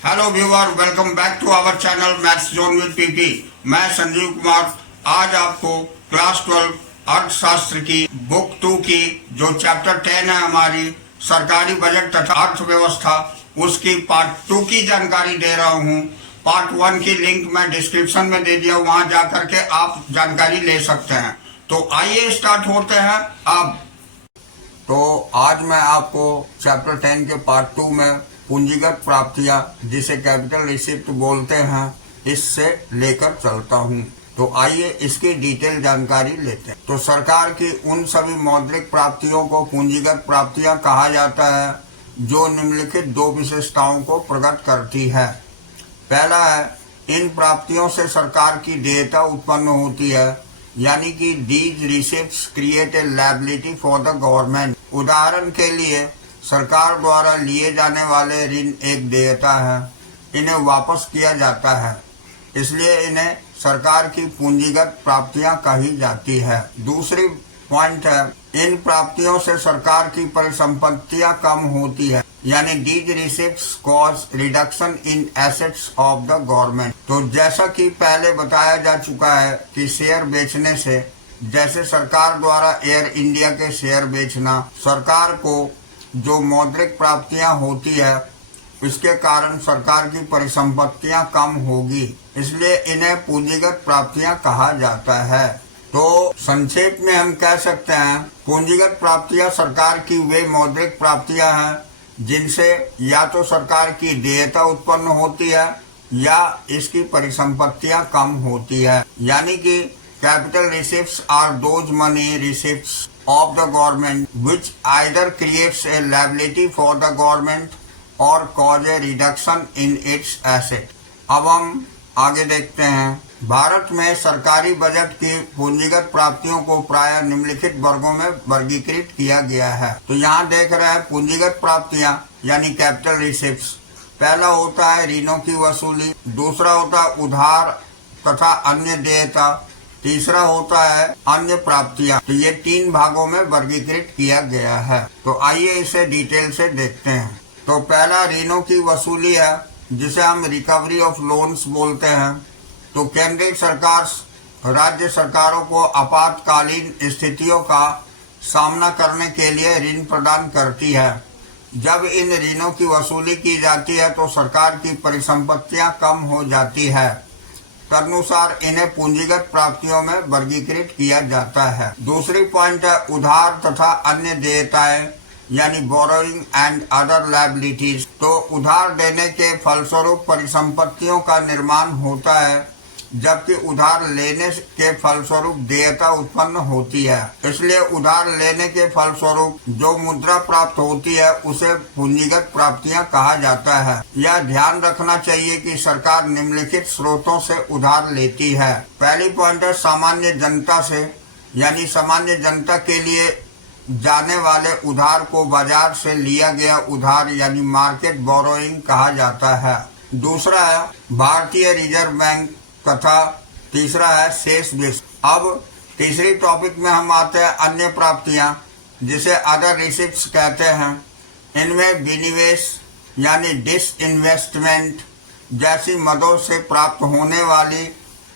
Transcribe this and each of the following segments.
Hello viewer, welcome back to our channel maths zone with PP. मैं संजीव कुमार आज आपको class 12 अर्थशास्त्र की बुक 2 की जो चैप्टर 10 है हमारी सरकारी बजट तथा अर्थव्यवस्था, उसकी पार्ट 2 की जानकारी दे रहा हूँ। पार्ट 1 की लिंक मैं डिस्क्रिप्शन में दे दिया, वहां जाकर के आप जानकारी ले सकते हैं। तो आइए स्टार्ट होते हैं अब। तो आज मैं आपको चैप्टर 10 के पार्ट 2 में पूंजीगत प्राप्तियां, जिसे कैपिटल रिसिप्ट बोलते हैं, इससे लेकर चलता हूं। तो आइए इसकी डिटेल जानकारी लेते हैं। तो सरकार की उन सभी मौद्रिक प्राप्तियों को पूंजीगत प्राप्तियां कहा जाता है जो निम्नलिखित दो विशेषताओं को प्रकट करती है। पहला है, इन प्राप्तियों से सरकार की देयता उत्पन्न होती है, यानी कि these receipts create a liability for the government. उदाहरण के लिए सरकार द्वारा लिए जाने वाले ऋण एक देयता है, इन्हें वापस किया जाता है, इसलिए इन्हें सरकार की पूंजीगत प्राप्तियां कही जाती है। दूसरी पॉइंट है, इन प्राप्तियों से सरकार की परिसंपत्तियां कम होती है, यानी these receipts cause reduction in assets of the government. तो जैसा कि पहले बताया जा चुका है कि शेयर बेचने से, जैसे सरकार द्वारा एयर इंडिया के शेयर बेचना, सरकार को जो मौद्रिक प्राप्तियां होती है, इसके कारण सरकार की परिसंपत्तियां कम होगी, इसलिए इन्हें पूंजीगत प्राप्तियां कहा जाता है। तो संक्षेप में हम कह सकते हैं, पूंजीगत प्राप्तियां सरकार की वे मौद्रिक प्राप्तियां हैं जिनसे या तो सरकार की देयता उत्पन्न होती है या इसकी परिसंपत्तियां कम होती है। यानी कि capital receipts are those money receipts of the government which either creates a liability for the government or cause a reduction in its asset। अब हम आगे देखते हैं। भारत में सरकारी बजट की पूंजीगत प्राप्तियों को प्रायः निम्नलिखित वर्गों में वर्गीकृत किया गया है। तो यहाँ देख रहे हैं पूंजीगत प्राप्तियां यानी कैपिटल रिसिप्ट्स। पहला होता है ऋणों की वसूली, दूसरा होता है उधार तथा अन्य देयता, तीसरा होता है अन्य प्राप्तियां। तो ये 3 भागों में वर्गीकृत किया गया है। तो आइए इसे डिटेल से देखते हैं। तो पहला ऋणों की वसूली है, जिसे हम रिकवरी ऑफ लोन्स बोलते हैं। तो केंद्रीय सरकार राज्य सरकारों को आपातकालीन स्थितियों का सामना करने के लिए ऋण प्रदान करती है। जब इन ऋणों की वसूली की जाती है तो सरकार की परिसंपत्तियां कम हो जाती है, तदनुसार इन्हें पूंजीगत प्राप्तियों में वर्गीकृत किया जाता है। दूसरी पॉइंट है उधार तथा अन्य देयताएं, यानी बोरोइंग एंड अदर लायबिलिटीज। तो उधार देने के फलस्वरूप परिसंपत्तियों का निर्माण होता है, जबकि उधार लेने के फलस्वरूप देयता उत्पन्न होती है। इसलिए उधार लेने के फलस्वरूप जो मुद्रा प्राप्त होती है उसे पूंजीगत प्राप्तियां कहा जाता है। यह ध्यान रखना चाहिए कि सरकार निम्नलिखित स्रोतों से उधार लेती है। पहली पॉइंट है सामान्य जनता से, यानी सामान्य जनता के लिए जाने वाले उधार को बाजार से लिया गया उधार यानी मार्केट बोरोइंग कहा जाता है। दूसरा है भारतीय रिजर्व बैंक तथा तीसरा है शेष वित्त। अब तीसरी टॉपिक में हम आते हैं अन्य प्राप्तियां, जिसे अदर रिसिप्ट्स कहते हैं। इनमें विनिवेश यानी डिसइन्वेस्टमेंट जैसी मदों से प्राप्त होने वाली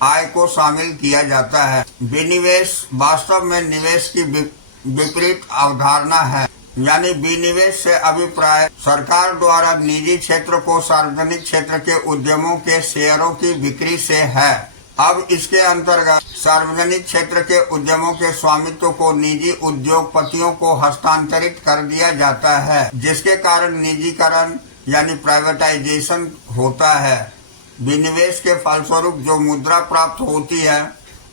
आय को शामिल किया जाता है। विनिवेश वास्तव में निवेश की विपरीत अवधारणा है, यानी विनिवेश से अभिप्राय सरकार द्वारा निजी क्षेत्र को सार्वजनिक क्षेत्र के उद्यमों के शेयरों की बिक्री से है। अब इसके अंतर्गत सार्वजनिक क्षेत्र के उद्यमों के स्वामित्व को निजी उद्योगपतियों को हस्तांतरित कर दिया जाता है, जिसके कारण निजीकरण यानी प्राइवेटाइजेशन होता है। विनिवेश के फलस्वरूप जो मुद्रा प्राप्त होती है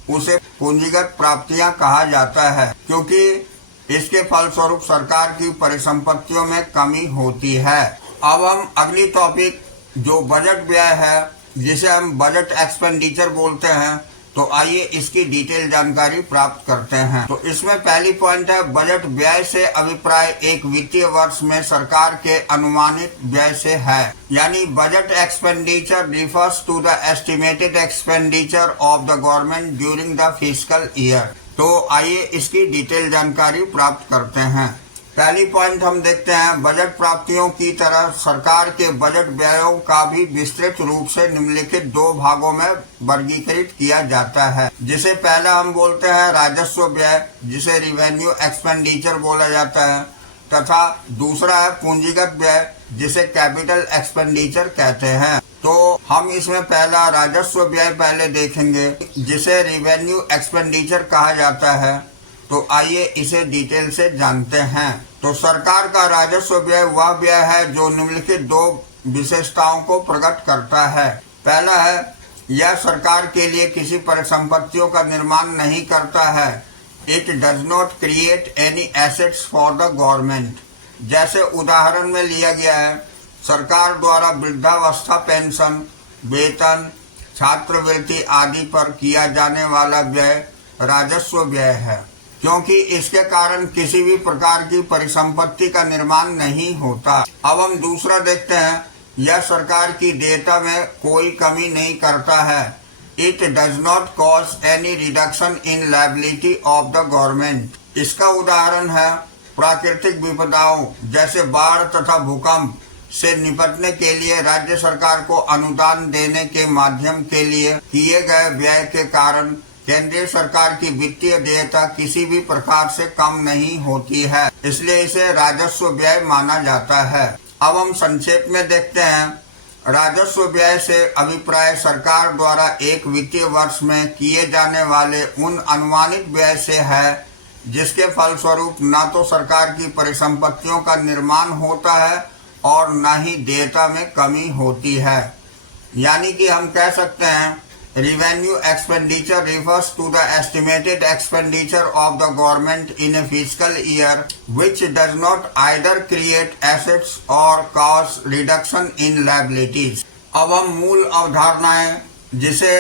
उसे पूंजीगत प्राप्तियां कहा जाता है, क्योंकि इसके फलस्वरूप सरकार की परिसंपत्तियों में कमी होती है। अब हम अगली टॉपिक जो बजट व्यय है, जिसे हम बजट एक्सपेंडिचर बोलते हैं, तो आइए इसकी डिटेल जानकारी प्राप्त करते हैं। तो इसमें पहली पॉइंट है बजट व्यय से अभिप्राय एक वित्तीय वर्ष में सरकार के अनुमानित व्यय से है, यानी budget expenditure refers to the estimated expenditure of the government during the fiscal year. तो आइए इसकी डिटेल जानकारी प्राप्त करते हैं। पहली पॉइंट हम देखते हैं, बजट प्राप्तियों की तरह सरकार के बजट व्ययों का भी विस्तृत रूप से निम्नलिखित दो भागों में वर्गीकृत किया जाता है, जिसे पहला हम बोलते हैं राजस्व व्यय, जिसे रिवेन्यू एक्सपेंडिचर बोला जाता है, तथा दूसरा है पूंजीगत व्यय, जिसे कैपिटल एक्सपेंडिचर कहते हैं। तो हम इसमें पहला राजस्व व्यय पहले देखेंगे, जिसे रिवेन्यू एक्सपेंडिचर कहा जाता है। तो आइए इसे डिटेल से जानते हैं। तो सरकार का राजस्व व्यय वह व्यय है जो निम्नलिखित दो विशेषताओं को प्रकट करता है। पहला है, यह सरकार के लिए किसी परिसंपत्तियों का निर्माण नहीं करता है। It does not create any assets for the government. जैसे उदाहरण में लिया गया है, सरकार द्वारा वृद्धावस्था पेंशन, वेतन, छात्रवृत्ति आदि पर किया जाने वाला व्यय राजस्व व्यय है, क्योंकि इसके कारण किसी भी प्रकार की परिसंपत्ति का निर्माण नहीं होता। अब हम दूसरा देखते हैं, यह सरकार की देयता में कोई कमी नहीं करता है। It does not cause any reduction in liability of the government. इसका उदाहरण है प्राकृतिक विपदाओं जैसे बाढ़ तथा भूकंप से निपटने के लिए राज्य सरकार को अनुदान देने के माध्यम के लिए किए गए व्यय के कारण केंद्रीय सरकार की वित्तीय देयता किसी भी प्रकार से कम नहीं होती है, इसलिए इसे राजस्व व्यय माना जाता है। अब हम संक्षेप में देखते हैं, राजस्व व्यय से अभिप्राय सरकार द्वारा एक वित्तीय वर्ष में किए जाने वाले उन अनुमानित व्यय से है जिसके फलस्वरूप न तो सरकार की परिसंपत्तियों का निर्माण होता है और न ही देयता में कमी होती है। यानी कि हम कह सकते हैं, revenue expenditure refers to the estimated expenditure of the government in a fiscal year which does not either create assets or cause reduction in liabilities। अब हम मूल अवधारणाएं जिसे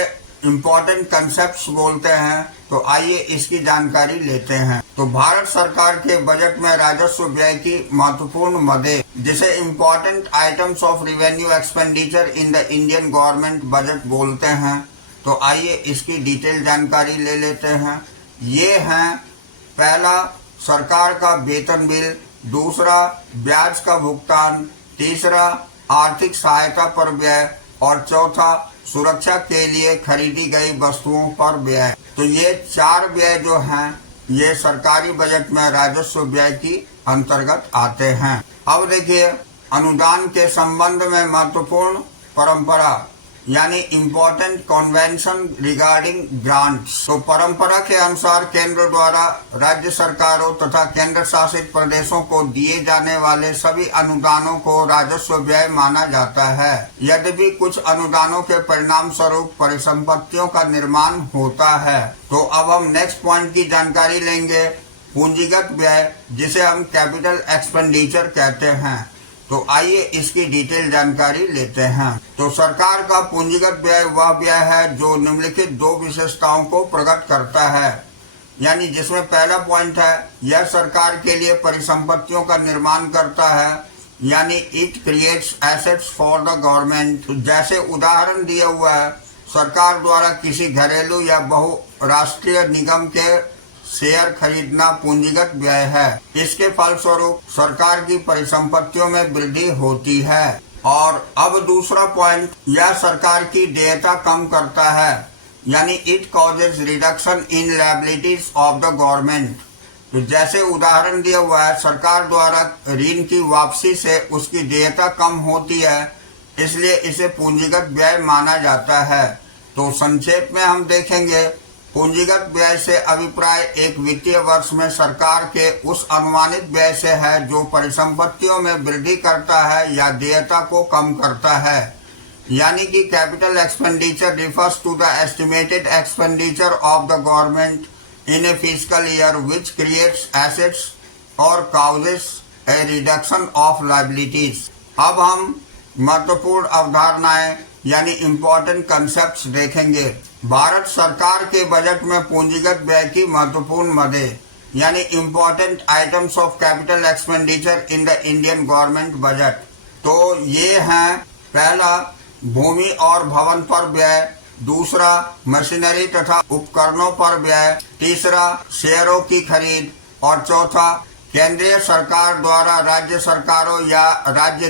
इम्पोर्टेंट कंसेप्ट्स बोलते हैं, तो आइए इसकी जानकारी लेते हैं। तो भारत सरकार के बजट में राजस्व व्यय की महत्वपूर्ण मदें, जिसे important items of revenue expenditure in the Indian government budget बोलते हैं। तो आइए इसकी डिटेल जानकारी ले लेते हैं। ये हैं, पहला सरकार का वेतन बिल, दूसरा ब्याज का भुगतान, तीसरा आर्थिक सहायता पर व्यय और चौथा सुरक्षा के लिए खरीदी गई वस्तुओं पर व्यय। तो ये चार व्यय जो हैं, ये सरकारी बजट में राजस्व व्यय की अंतर्गत आते हैं। अब देखिए, अनुदान के संबंध में महत्वपूर्ण परंपरा यानी इम्पोर्टेंट कन्वेंशन रिगार्डिंग ग्रांट्स। तो परंपरा के अनुसार केंद्र द्वारा राज्य सरकारों तथा केंद्र शासित प्रदेशों को दिए जाने वाले सभी अनुदानों को राजस्व व्यय माना जाता है। यद्यपि कुछ अनुदानों के परिणाम स्वरूप परिसंपत्तियों का निर्माण होता है। तो अब हम नेक्स्ट पॉइंट की जानकारी लेंगे, पूंजीगत व्यय, जिसे हम कैपिटल एक्सपेंडिचर कहते हैं। तो आइए इसकी डिटेल जानकारी लेते हैं। तो सरकार का पूंजीगत व्यय वह व्यय है जो निम्नलिखित दो विशेषताओं को प्रकट करता है, यानी जिसमें पहला पॉइंट है, यह सरकार के लिए परिसंपत्तियों का निर्माण करता है, यानी it creates assets for the government. जैसे उदाहरण दिया हुआ है, सरकार द्वारा किसी घरेलू या बहुराष्ट्रीय निगम के शेयर खरीदना पूंजीगत व्यय है। इसके फलस्वरूप सरकार की परिसंपत्तियों में वृद्धि होती है। और अब दूसरा पॉइंट, यह सरकार की देयता कम करता है, यानी it causes reduction in liabilities of the government. तो जैसे उदाहरण दिया हुआ है, सरकार द्वारा ऋण की वापसी से उसकी देयता कम होती है, इसलिए इसे पूंजीगत व्यय माना जाता है। तो संक्षेप में हम देखेंगे, पूंजीगत व्यय से अभिप्राय एक वित्तीय वर्ष में सरकार के उस अनुमानित व्यय से है जो परिसंपत्तियों में वृद्धि करता है या देयता को कम करता है। यानी कि capital expenditure refers to the estimated expenditure of the government in a fiscal year which creates assets और causes a reduction of liabilities. अब हम महत्वपूर्ण अवधारणाएं यानी इम्पोर्टेंट कंसेप्ट्स देखेंगे। भारत सरकार के बजट में पूंजीगत व्यय की महत्वपूर्ण मदें यानी important items of capital expenditure in the Indian government budget. तो ये हैं, पहला भूमि और भवन पर व्यय, दूसरा मशीनरी तथा उपकरणों पर व्यय, तीसरा शेयरों की खरीद और चौथा केंद्रीय सरकार द्वारा राज्य सरकारों या राज्य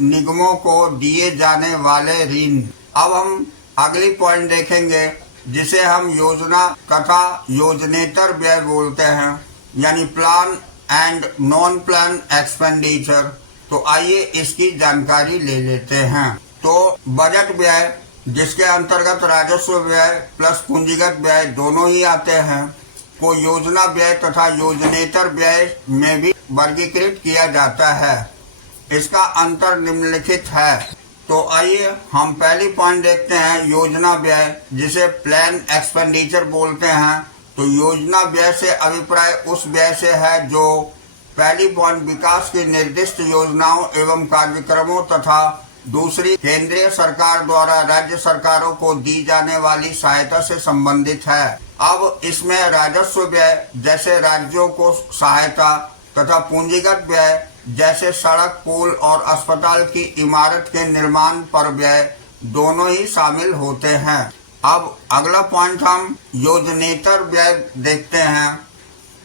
निगमों को दिए जाने वाले ऋण। अब हम अगली पॉइंट देखेंगे जिसे हम योजना तथा योजनेतर व्यय बोलते हैं, यानी plan and non plan expenditure. तो आइए इसकी जानकारी ले लेते हैं। तो बजट व्यय, जिसके अंतर्गत राजस्व व्यय प्लस पूंजीगत व्यय दोनों ही आते हैं, को योजना व्यय तथा योजनेतर व्यय में भी वर्गीकृत किया जाता है। इसका अंतर निम्नलिखित है। तो आइए हम पहली पॉइंट देखते हैं, योजना व्यय, जिसे प्लान एक्सपेंडिचर बोलते हैं। तो योजना व्यय से अभिप्राय उस व्यय से है जो पहली पॉइंट विकास की निर्दिष्ट योजनाओं एवं कार्यक्रमों तथा दूसरी केंद्रीय सरकार द्वारा राज्य सरकारों को दी जाने वाली सहायता से संबंधित है। अब इसमें राजस्व व्यय जैसे राज्यों को सहायता तथा पूंजीगत व्यय जैसे सड़क, पुल और अस्पताल की इमारत के निर्माण पर व्यय दोनों ही शामिल होते हैं। अब अगला पॉइंट हम योजनेतर व्यय देखते हैं।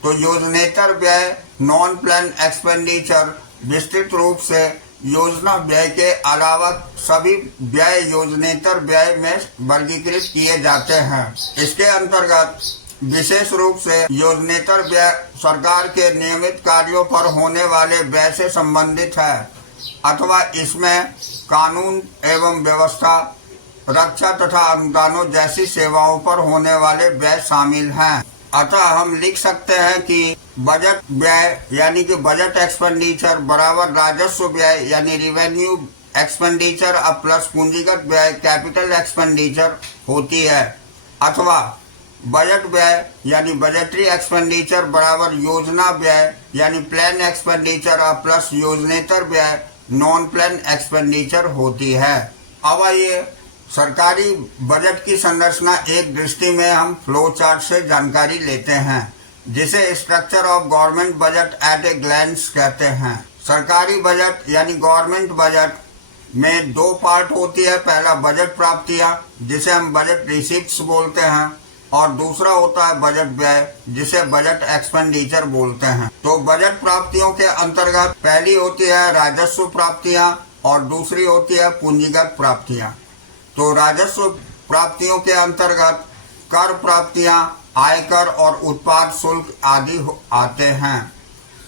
तो योजनेतर व्यय नॉन प्लान एक्सपेंडिचर विस्तृत रूप से योजना व्यय के अलावा सभी व्यय योजनेतर व्यय में वर्गीकृत किए जाते हैं। इसके अंतर्गत विशेष रूप से योजनेतर व्यय सरकार के नियमित कार्यों पर होने वाले व्यय से संबंधित है अथवा इसमें कानून एवं व्यवस्था, रक्षा तथा अनुदानों जैसी सेवाओं पर होने वाले व्यय शामिल हैं। अतः हम लिख सकते हैं कि बजट व्यय यानी कि बजट एक्सपेंडिचर बराबर राजस्व व्यय यानी रिवेन्यू एक्सपेंडिचर अब प्लस पूंजीगत व्यय कैपिटल एक्सपेंडिचर होती है, अथवा बजट व्यय यानी बजटरी एक्सपेंडिचर बराबर योजना व्यय यानी प्लान एक्सपेंडिचर अब प्लस योजनेतर व्यय नॉन प्लान एक्सपेंडिचर होती है। अब आइए सरकारी बजट की संरचना एक दृष्टि में हम फ्लो चार्ट से जानकारी लेते हैं, जिसे structure of government budget at a glance कहते हैं। सरकारी बजट यानी गवर्नमेंट बजट में दो पार्ट होती है। पहला बजट प्राप्तियां, जिसे हम बजट रिसीप्ट्स बोलते हैं, और दूसरा होता है बजट व्यय, जिसे बजट एक्सपेंडिचर बोलते हैं। तो बजट प्राप्तियों के अंतर्गत पहली होती है राजस्व प्राप्तियां और दूसरी होती है पूंजीगत प्राप्तियां। तो राजस्व प्राप्तियों के अंतर्गत कर प्राप्तियां, आयकर और उत्पाद शुल्क आदि आते हैं,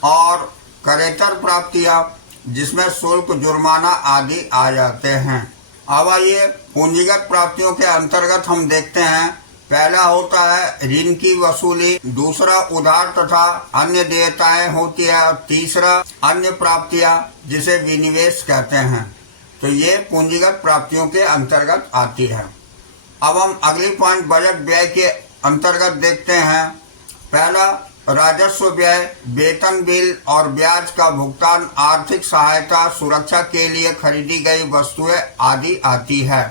और करेतर प्राप्तियां जिसमें शुल्क, जुर्माना आदि आ जाते हैं। अब आइए पूंजीगत प्राप्तियों के अंतर्गत हम देखते हैं, पहला होता है ऋण की वसूली, दूसरा उधार तथा अन्य देयताएं होती है, और तीसरा अन्य प्राप्तियां जिसे विनिवेश कहते हैं। तो ये पूंजीगत प्राप्तियों के अंतर्गत आती है। अब हम अगली पॉइंट बजट व्यय के अंतर्गत देखते हैं। पहला राजस्व व्यय वेतन, बिल और ब्याज का भुगतान, आर्थिक सहायता, सुरक्षा के लिए खरीदी गई वस्तुएं आदि आती है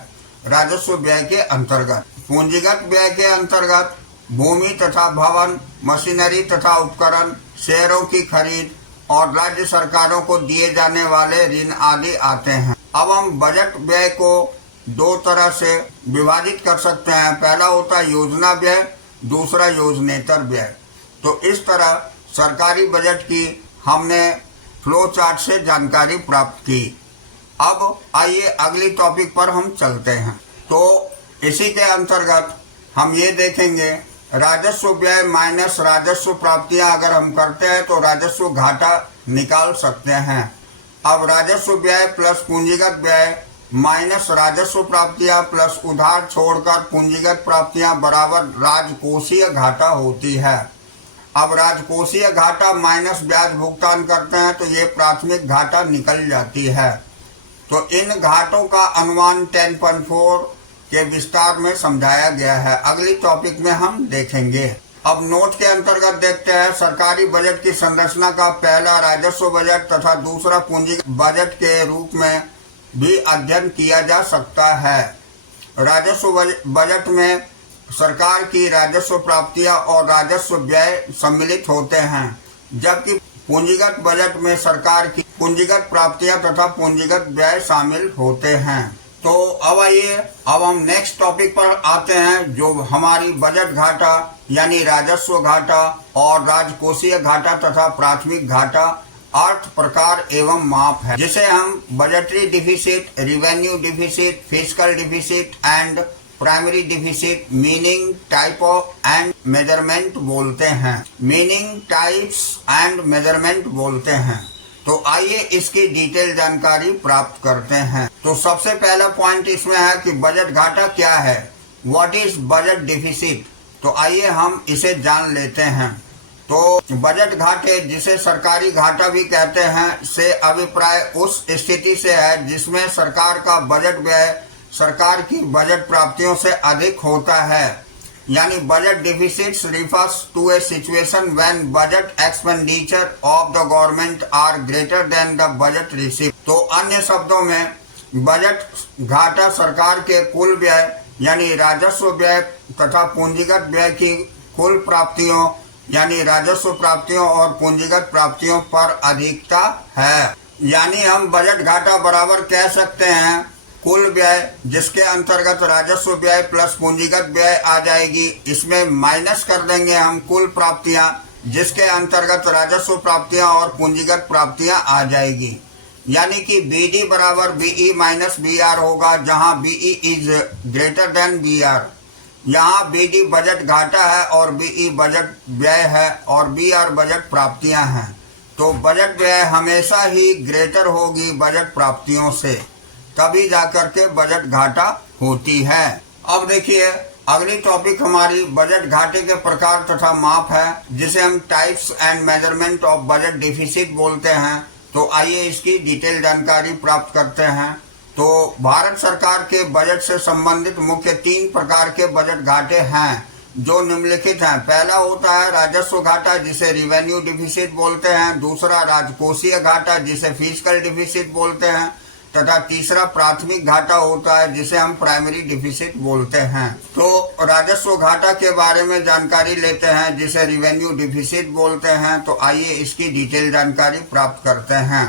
राजस्व व्यय के अंतर्गत। पूंजीगत व्यय के अंतर्गत भूमि तथा भवन, मशीनरी तथा उपकरण, शेयरों की खरीद और राज्य सरकारों को दिए जाने वाले ऋण आदि आते हैं। अब हम बजट व्यय को दो तरह से विभाजित कर सकते हैं। पहला होता है योजना व्यय, दूसरा योजनेतर व्यय। तो इस तरह सरकारी बजट की हमने फ्लो चार्ट से जानकारी प्राप्त की। अब आइए अगली टॉपिक पर हम चलते हैं। तो इसी के अंतर्गत हम ये देखेंगे, राजस्व व्यय माइनस राजस्व प्राप्तियां अगर हम करते हैं तो राजस्व घाटा निकाल सकते हैं। अब राजस्व व्यय प्लस पूंजीगत व्यय माइनस राजस्व प्राप्तियां प्लस उधार छोड़कर पूंजीगत प्राप्तियां बराबर राजकोषीय घाटा होती है। अब राजकोषीय घाटा माइनस ब्याज भुगतान करते हैं तो ये प्राथमिक घाटा निकल जाती है। तो इन घाटों का अनुमान 10.4 के विस्तार में समझाया गया है, अगली टॉपिक में हम देखेंगे। अब नोट के अंतर्गत देखते हैं, सरकारी बजट की संरचना का पहला राजस्व बजट तथा दूसरा पूंजीगत बजट के रूप में भी अध्ययन किया जा सकता है। राजस्व बजट में सरकार की राजस्व प्राप्तियां और राजस्व व्यय सम्मिलित होते हैं, जबकि पूंजीगत बजट में सरकार की पूंजीगत प्राप्तियां तथा पूंजीगत व्यय शामिल होते हैं। तो अब आइए, अब हम नेक्स्ट टॉपिक पर आते हैं, जो हमारी बजट घाटा यानी राजस्व घाटा और राजकोषीय घाटा तथा प्राथमिक घाटा अर्थ प्रकार एवं माप है, जिसे हम budgetary deficit, revenue deficit, fiscal deficit and primary deficit, meaning type of and measurement बोलते हैं। मीनिंग टाइप्स एंड मेजरमेंट बोलते हैं। तो आइए इसकी डिटेल जानकारी प्राप्त करते हैं। तो सबसे पहला पॉइंट इसमें है कि बजट घाटा क्या है, व्हाट इज बजट डिफिसिट। तो आइए हम इसे जान लेते हैं। तो बजट घाटे, जिसे सरकारी घाटा भी कहते हैं, से अभिप्राय उस स्थिति से है जिसमें सरकार का बजट व्यय सरकार की बजट प्राप्तियों से अधिक होता है। यानी budget deficits refers to a situation when budget expenditure of the government are greater than the budget receive. तो अन्य शब्दों में बजट घाटा सरकार के कुल व्यय यानी राजस्व व्यय तथा पूंजीगत व्यय की कुल प्राप्तियों यानी राजस्व प्राप्तियों और पूंजीगत प्राप्तियों पर अधिकता है। यानी हम बजट घाटा बराबर कह सकते हैं कुल व्यय, जिसके अंतर्गत राजस्व व्यय प्लस पूंजीगत व्यय आ जाएगी, इसमें माइनस कर देंगे हम कुल प्राप्तियां, जिसके अंतर्गत राजस्व प्राप्तियां और पूंजीगत प्राप्तियां आ जाएगी। यानी कि BD बराबर BE माइनस BR होगा, जहां BE is greater than BR। यहाँ BD बजट घाटा है और BE बजट व्यय है और BR बजट प्राप्तियां हैं। तो बजट व्यय हमेशा ही ग्रेटर होगी बजट प्राप्तियों से, तभी जाकर के बजट घाटा होती है। अब देखिए, अगली टॉपिक हमारी बजट घाटे के प्रकार तथा माप है, जिसे हम types and measurement of budget deficit बोलते हैं। तो आइए इसकी डिटेल जानकारी प्राप्त करते हैं। तो भारत सरकार के बजट से संबंधित मुख्य 3 प्रकार के बजट घाटे हैं, जो निम्नलिखित हैं। पहला होता है राजस्व घाटा, जिसे रिवेन्यू डिफिसिट बोलते हैं। दूसरा राजकोषीय घाटा, जिसे फिस्कल डिफिसिट बोलते हैं। तथा तीसरा प्राथमिक घाटा होता है, जिसे हम प्राइमरी डिफिसिट बोलते हैं। तो राजस्व घाटा के बारे में जानकारी लेते हैं, जिसे रिवेन्यू डिफिसिट बोलते हैं। तो आइए इसकी डिटेल जानकारी प्राप्त करते हैं।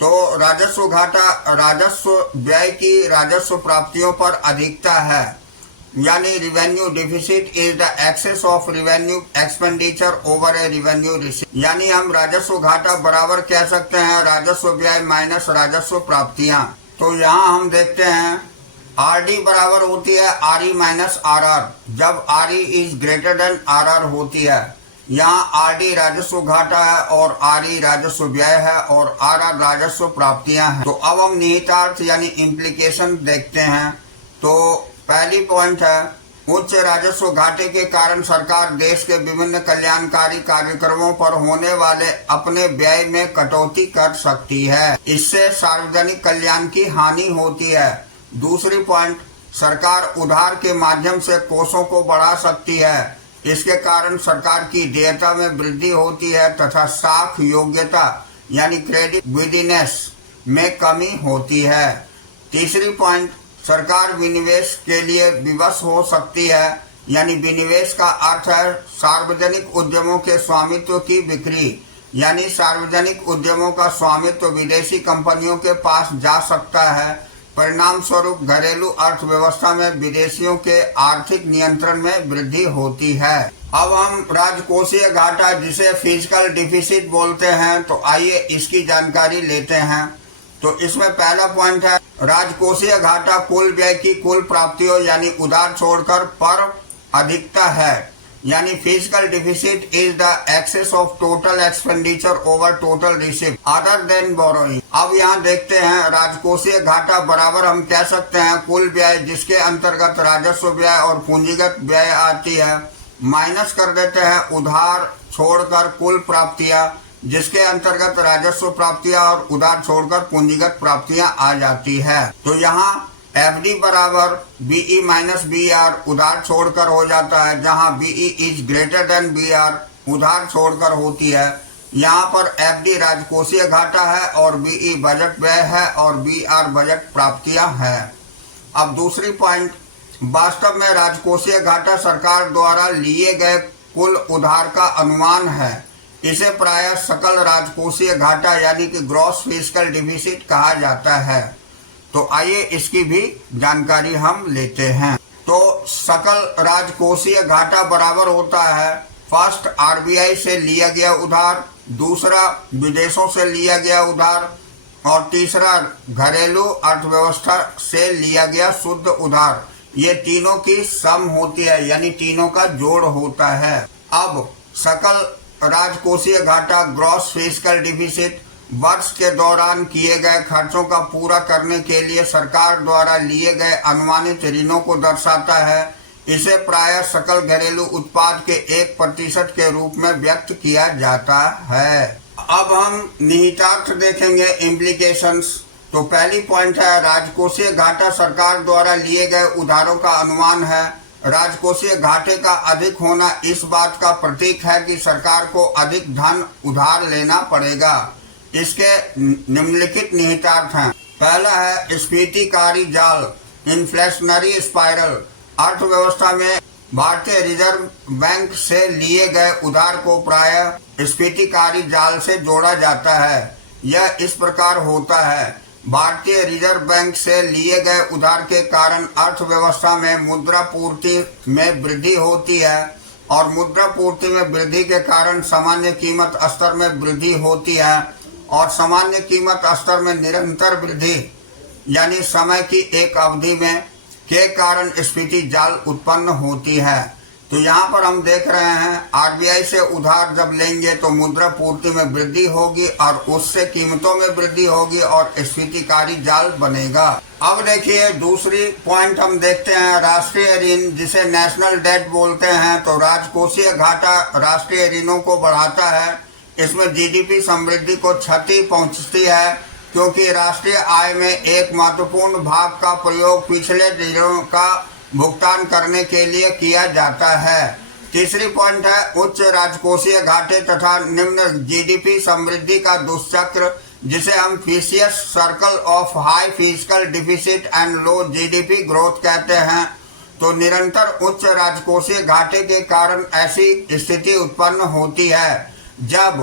तो राजस्व घाटा राजस्व व्यय की राजस्व प्राप्तियों पर अधिकता है, यानी revenue deficit is the excess of revenue expenditure over a revenue receipt. यानी हम राजस्व घाटा बराबर कह सकते हैं राजस्व व्यय माइनस राजस्व प्राप्तियां। तो यहाँ हम देखते हैं RD बराबर होती है RE माइनस RR, जब RE is greater than RR होती है। यहाँ RD राजस्व घाटा है और RE राजस्व व्यय है और RR राजस्व प्राप्तियां हैं। तो अब हम निहितार्थ यानी इम्प्लीकेशन देखते हैं। तो पहली पॉइंट है, उच्च राजस्व घाटे के कारण सरकार देश के विभिन्न कल्याणकारी कार्यक्रमों पर होने वाले अपने व्यय में कटौती कर सकती है। इससे सार्वजनिक कल्याण की हानि होती है। दूसरी पॉइंट, सरकार उधार के माध्यम से कोषों को बढ़ा सकती है। इसके कारण सरकार की देयता में वृद्धि होती है तथा साख योग्यता यानी क्रेडिट वर्दिनेस में कमी होती है। तीसरी पॉइंट, सरकार विनिवेश के लिए विवश हो सकती है। यानी विनिवेश का अर्थ है सार्वजनिक उद्यमों के स्वामित्व की बिक्री, यानी सार्वजनिक उद्यमों का स्वामित्व विदेशी कंपनियों के पास जा सकता है। परिणाम स्वरूप घरेलू अर्थव्यवस्था में विदेशियों के आर्थिक नियंत्रण में वृद्धि होती है। अब हम राजकोषीय घाटा, जिसे फिस्कल डिफिसिट बोलते हैं, तो आइए इसकी जानकारी लेते हैं। तो इसमें पहला पॉइंट है राजकोषीय घाटा कुल व्यय की कुल प्राप्तियों यानी उधार छोड़कर पर अधिकता है। यानी fiscal deficit is the excess of total expenditure over total receive other than borrowing. अब यहाँ देखते हैं राजकोषीय घाटा बराबर हम कह सकते हैं कुल व्यय, जिसके अंतर्गत राजस्व व्यय और पूंजीगत व्यय आती है, माइनस कर देते हैं उधार छोड़कर कुल प्राप्तियां, जिसके अंतर्गत राजस्व प्राप्तियां और उधार छोड़कर पूंजीगत प्राप्तियां आ जाती है। तो यहाँ FD बराबर BE माइनस BR उधार छोड़कर हो जाता है, जहां BE is greater than BR उधार छोड़कर होती है। यहाँ पर FD राजकोषीय घाटा है और BE बजट व्यय है और BR बजट प्राप्तियां है। अब दूसरी पॉइंट, वास्तव में राजकोषीय घाटा सरकार द्वारा लिए गए कुल उधार का अनुमान है। इसे प्रायः सकल राजकोषीय घाटा यानी कि ग्रॉस फिस्कल डिफिसिट कहा जाता है। तो आइए इसकी भी जानकारी हम लेते हैं। तो सकल राजकोषीय घाटा बराबर होता है फर्स्ट आरबीआई से लिया गया उधार, दूसरा विदेशों से लिया गया उधार और तीसरा घरेलू अर्थव्यवस्था से लिया गया शुद्ध उधार। ये तीनों की सम होती है, यानी तीनों का जोड़ होता है। अब सकल राजकोषीय घाटा ग्रॉस फिस्कल डिफिसिट वर्ष के दौरान किए गए खर्चों का पूरा करने के लिए सरकार द्वारा लिए गए अनुमानित ऋणों को दर्शाता है। इसे प्रायः सकल घरेलू उत्पाद के 1% के रूप में व्यक्त किया जाता है। अब हम निहितार्थ देखेंगे, इम्प्लीकेशंस। तो पहली पॉइंट है राजकोषीय घाटा सरकार द्वारा लिए गए उधारों का अनुमान है। राजकोषीय घाटे का अधिक होना इस बात का प्रतीक है कि सरकार को अधिक धन उधार लेना पड़ेगा। इसके निम्नलिखित निहितार्थ हैं। पहला है स्फीतिकारी जाल, इन्फ्लेशनरी स्पाइरल। अर्थव्यवस्था में भारतीय रिजर्व बैंक से लिए गए उधार को प्रायः स्फीतिकारी जाल से जोड़ा जाता है। यह इस प्रकार होता है, भारतीय रिजर्व बैंक से लिए गए उधार के कारण अर्थव्यवस्था में मुद्रा पूर्ति में वृद्धि होती है और मुद्रा पूर्ति में वृद्धि के कारण सामान्य कीमत स्तर में वृद्धि होती है और सामान्य कीमत स्तर में निरंतर वृद्धि यानी समय की एक अवधि में के कारण स्फीति जाल उत्पन्न होती है। तो यहाँ पर हम देख रहे हैं आरबीआई से उधार जब लेंगे तो मुद्रा पूर्ति में वृद्धि होगी और उससे कीमतों में वृद्धि होगी और स्फीतिकारी जाल बनेगा। अब देखिए दूसरी पॉइंट हम देखते हैं राष्ट्रीय ऋण, जिसे नेशनल डेट बोलते हैं। तो राजकोषीय घाटा राष्ट्रीय ऋणों को बढ़ाता है। इसमें जीडीपी समृद्धि को क्षति पहुंचती है क्योंकि राष्ट्रीय आय में एक महत्वपूर्ण भाग का प्रयोग पिछले ऋणों का भुगतान करने के लिए किया जाता है। तीसरी पॉइंट है उच्च राजकोषीय घाटे तथा निम्न जीडीपी समृद्धि का दुष्चक्र, जिसे हम vicious circle of high fiscal deficit and low GDP growth कहते हैं। तो निरंतर उच्च राजकोषीय घाटे के कारण ऐसी स्थिति उत्पन्न होती है जब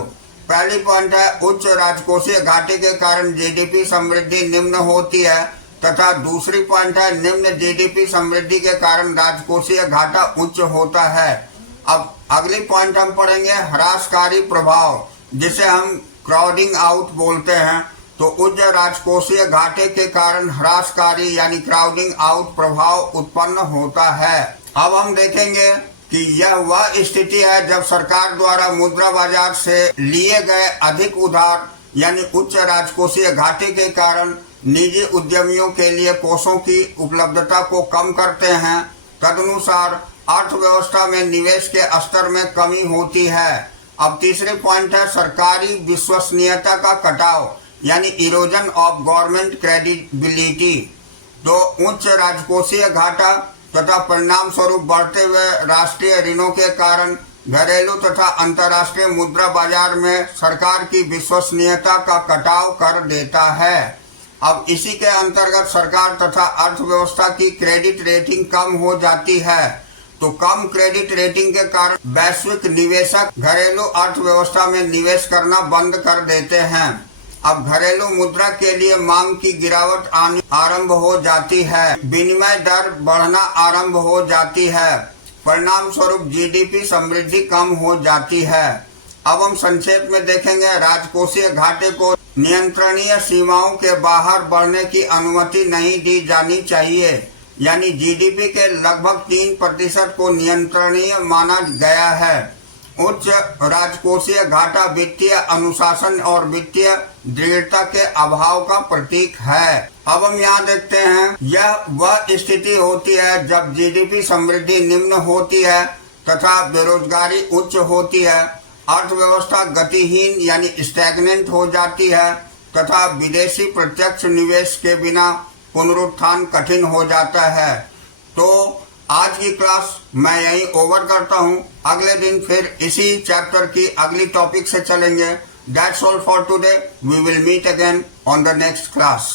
पहली पॉइंट है उच्च राजकोषीय घाटे के कारण जीडीपी समृद्धि निम्न होती है तथा दूसरी पॉइंट है निम्न जीडीपी समृद्धि के कारण राजकोषीय घाटा उच्च होता है। अब अगली पॉइंट हम पढ़ेंगे ह्रासकारी प्रभाव, जिसे हम क्राउडिंग आउट बोलते हैं। तो उच्च राजकोषीय घाटे के कारण ह्रासकारी यानी क्राउडिंग आउट प्रभाव उत्पन्न होता है। अब हम देखेंगे कि यह वह स्थिति है जब सरकार द्वारा मुद्रा बाजार से लिए गए अधिक उधार यानी उच्च राजकोषीय घाटे के कारण निजी उद्यमियों के लिए कोषों की उपलब्धता को कम करते हैं। तदनुसार अर्थव्यवस्था में निवेश के स्तर में कमी होती है। अब तीसरे पॉइंट है सरकारी विश्वसनीयता का कटाव यानी इरोजन ऑफ गवर्नमेंट क्रेडिबिलिटी। तो उच्च राजकोषीय घाटा तथा परिणाम स्वरूप बढ़ते हुए राष्ट्रीय ऋणों के कारण घरेलू तथा अंतर्राष्ट्रीय मुद्रा बाजार में सरकार की विश्वसनीयता का कटाव कर देता है। अब इसी के अंतर्गत सरकार तथा अर्थव्यवस्था की क्रेडिट रेटिंग कम हो जाती है। तो कम क्रेडिट रेटिंग के कारण वैश्विक निवेशक घरेलू अर्थव्यवस्था में निवेश करना बंद कर देते हैं। अब घरेलू मुद्रा के लिए मांग की गिरावट आनी आरंभ हो जाती है, विनिमय दर बढ़ना आरंभ हो जाती है, परिणाम स्वरूप जीडीपी समृद्धि कम हो जाती है। अब हम संक्षेप में देखेंगे राजकोषीय घाटे को नियंत्रणीय सीमाओं के बाहर बढ़ने की अनुमति नहीं दी जानी चाहिए, यानी जीडीपी के लगभग 3% को नियंत्रणीय माना गया है। उच्च राजकोषीय घाटा वित्तीय अनुशासन और वित्तीय दृढ़ता के अभाव का प्रतीक है। अब हम यहाँ देखते हैं यह वह स्थिति होती है जब जीडीपी समृद्धि निम्न होती है तथा बेरोजगारी उच्च होती है, अर्थव्यवस्था गतिहीन यानी स्टैग्नेंट हो जाती है तथा विदेशी प्रत्यक्ष निवेश के बिना पुनरुत्थान कठिन हो जाता है। तो आज की क्लास मैं यहीं ओवर करता हूँ। अगले दिन फिर इसी चैप्टर की अगली टॉपिक से चलेंगे। That's all for today. We will meet again on the next class.